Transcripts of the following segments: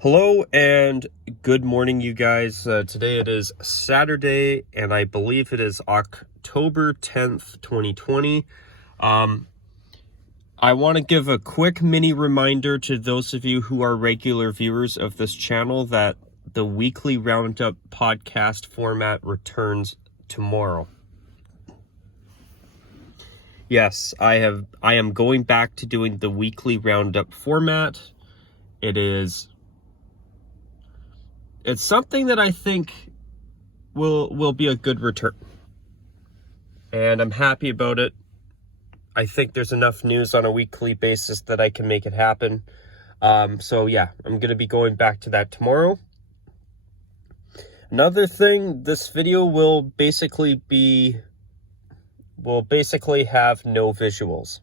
Hello and good morning, you guys. Today it is Saturday, and I believe it is October 10th, 2020. I want to give a quick mini reminder to those of you who are regular viewers of this channel that the weekly roundup podcast format returns tomorrow. Yes, I am going back to doing the weekly roundup format. It's something that I think will be a good return, and I'm happy about it. I think there's enough news on a weekly basis that I can make it happen. So yeah, I'm going to be going back to that tomorrow. Another thing, this video will basically have no visuals.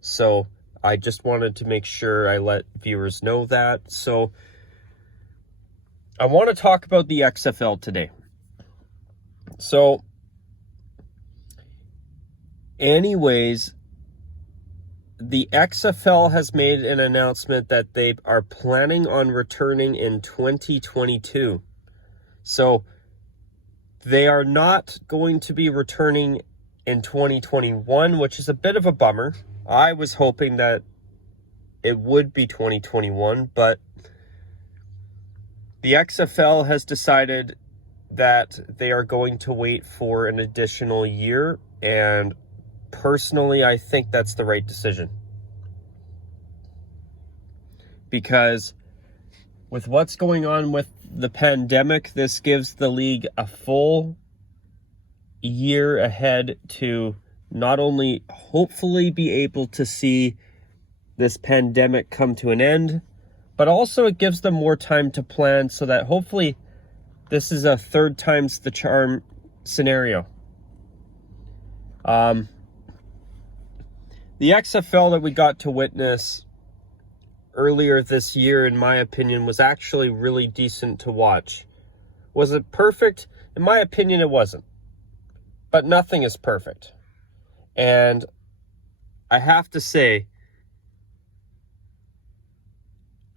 So I just wanted to make sure I let viewers know that. So I want to talk about the XFL today. So anyways, the XFL has made an announcement that they are planning on returning in 2022. So they are not going to be returning in 2021, which is a bit of a bummer. I was hoping that it would be 2021, but the XFL has decided that they are going to wait for an additional year, and personally, I think that's the right decision. Because with what's going on with the pandemic, this gives the league a full year ahead to not only hopefully be able to see this pandemic come to an end, but also it gives them more time to plan so that hopefully this is a third time's the charm scenario. The XFL that we got to witness earlier this year, in my opinion, was actually really decent to watch. Was it perfect? In my opinion, it wasn't. But nothing is perfect. And I have to say,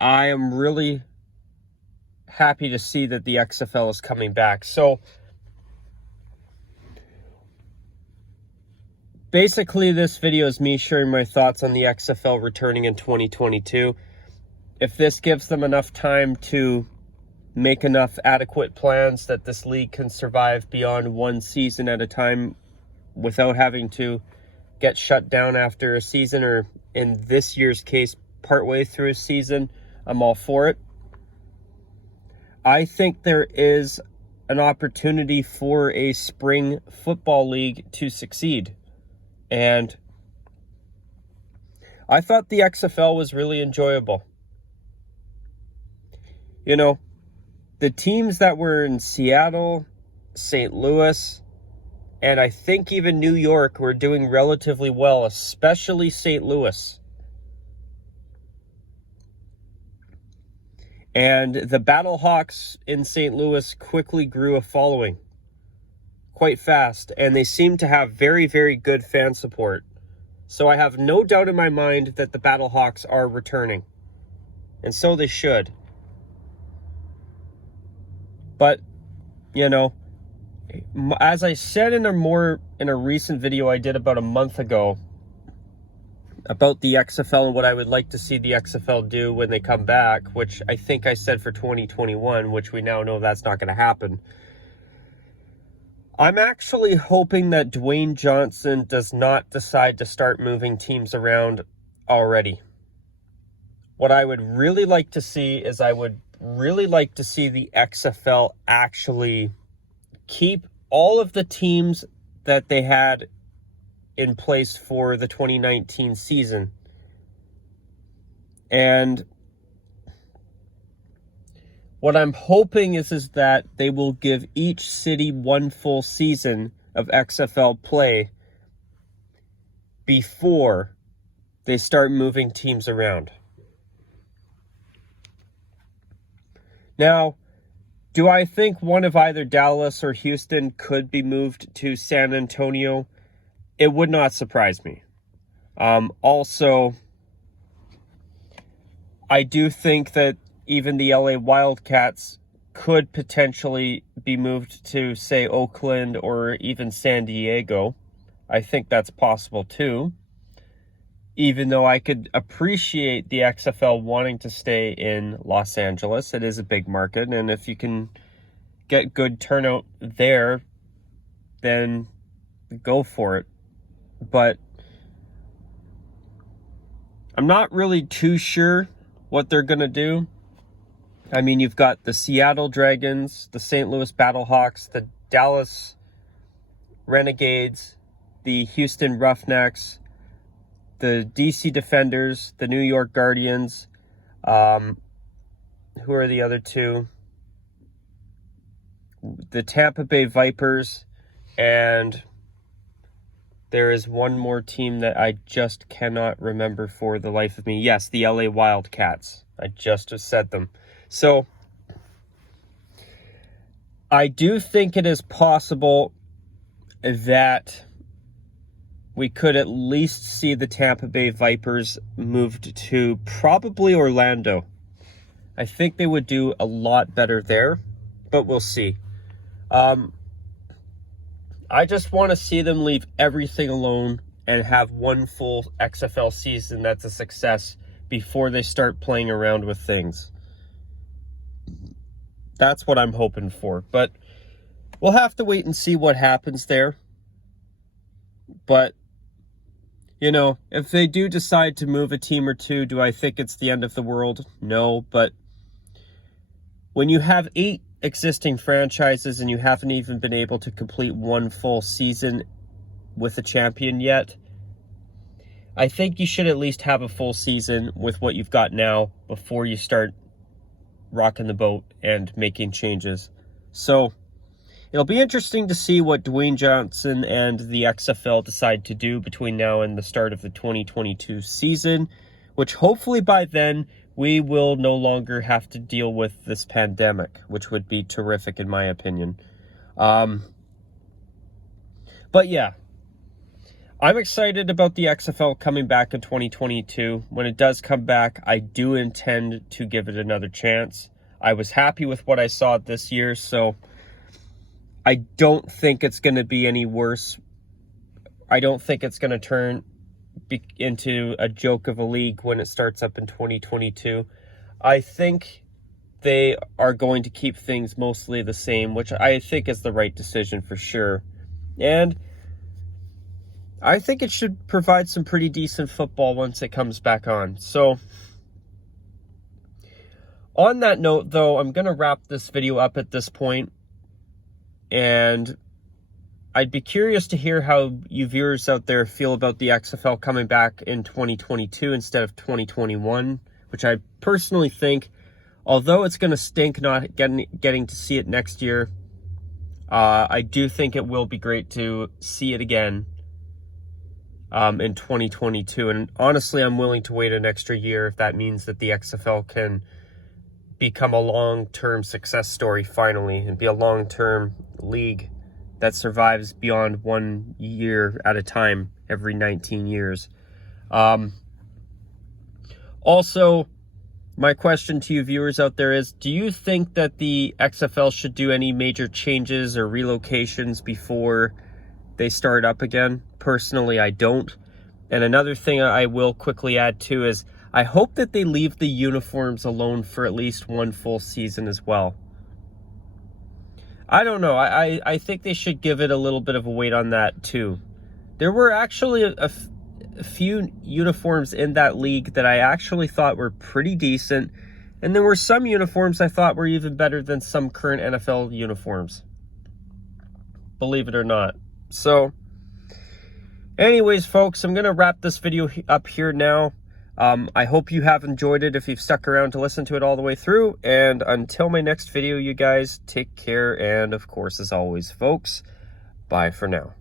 I am really happy to see that the XFL is coming back. So basically, this video is me sharing my thoughts on the XFL returning in 2022. If this gives them enough time to make enough adequate plans that this league can survive beyond one season at a time without having to get shut down after a season, or in this year's case, partway through a season, I'm all for it. I think there is an opportunity for a spring football league to succeed. And I thought the XFL was really enjoyable. You know, the teams that were in Seattle, St. Louis, and I think even New York were doing relatively well, especially St. Louis. And the Battlehawks in St. Louis quickly grew a following quite fast, and they seem to have very, very good fan support. So I have no doubt in my mind that the Battlehawks are returning, and so they should. But, you know, as I said in a recent video I did about a month ago about the XFL and what I would like to see the XFL do when they come back, which I think I said for 2021, which we now know that's not going to happen. I'm actually hoping that Dwayne Johnson does not decide to start moving teams around already. What I would really like to see is the XFL actually keep all of the teams that they had in place for the 2019 season. And what I'm hoping is that they will give each city one full season of XFL play before they start moving teams around. Now, do I think one of either Dallas or Houston could be moved to San Antonio? It would not surprise me. Also, I do think that even the LA Wildcats could potentially be moved to, say, Oakland or even San Diego. I think that's possible too. Even though I could appreciate the XFL wanting to stay in Los Angeles. It is a big market, and if you can get good turnout there, then go for it. But I'm not really too sure what they're going to do. I mean, you've got the Seattle Dragons, the St. Louis Battlehawks, the Dallas Renegades, the Houston Roughnecks, the DC Defenders, the New York Guardians. Who are the other two? The Tampa Bay Vipers, and there is one more team that I just cannot remember for the life of me. Yes, the LA Wildcats. I just said them. So, I do think it is possible that we could at least see the Tampa Bay Vipers moved to probably Orlando. I think they would do a lot better there, but we'll see. I just want to see them leave everything alone and have one full XFL season that's a success before they start playing around with things. That's what I'm hoping for. But we'll have to wait and see what happens there. But, you know, if they do decide to move a team or two, do I think it's the end of the world? No, but when you have 8 existing franchises and you haven't even been able to complete one full season with a champion yet, I think you should at least have a full season with what you've got now before you start rocking the boat and making changes. So it'll be interesting to see what Dwayne Johnson and the XFL decide to do between now and the start of the 2022 season, which hopefully by then we will no longer have to deal with this pandemic, which would be terrific in my opinion. But yeah, I'm excited about the XFL coming back in 2022. When it does come back, I do intend to give it another chance. I was happy with what I saw this year, so I don't think it's going to be any worse. I don't think it's going to turn into a joke of a league when it starts up in 2022. I think they are going to keep things mostly the same, which I think is the right decision for sure. And I think it should provide some pretty decent football once it comes back on. So, on that note, though, I'm going to wrap this video up at this point. And I'd be curious to hear how you viewers out there feel about the XFL coming back in 2022 instead of 2021, which I personally think, although it's going to stink not getting to see it next year, I do think it will be great to see it again in 2022. And honestly, I'm willing to wait an extra year if that means that the XFL can become a long-term success story finally and be a long-term league that survives beyond 1 year at a time every 19 years. Also, my question to you viewers out there is, do you think that the XFL should do any major changes or relocations before they start up again? Personally, I don't. And another thing I will quickly add too is, I hope that they leave the uniforms alone for at least one full season as well. I don't know. I think they should give it a little bit of a weight on that too. There were actually a few uniforms in that league that I actually thought were pretty decent. And there were some uniforms I thought were even better than some current NFL uniforms. Believe it or not. So, anyways, folks, I'm going to wrap this video up here now. I hope you have enjoyed it if you've stuck around to listen to it all the way through. And until my next video, you guys take care. And of course, as always, folks, bye for now.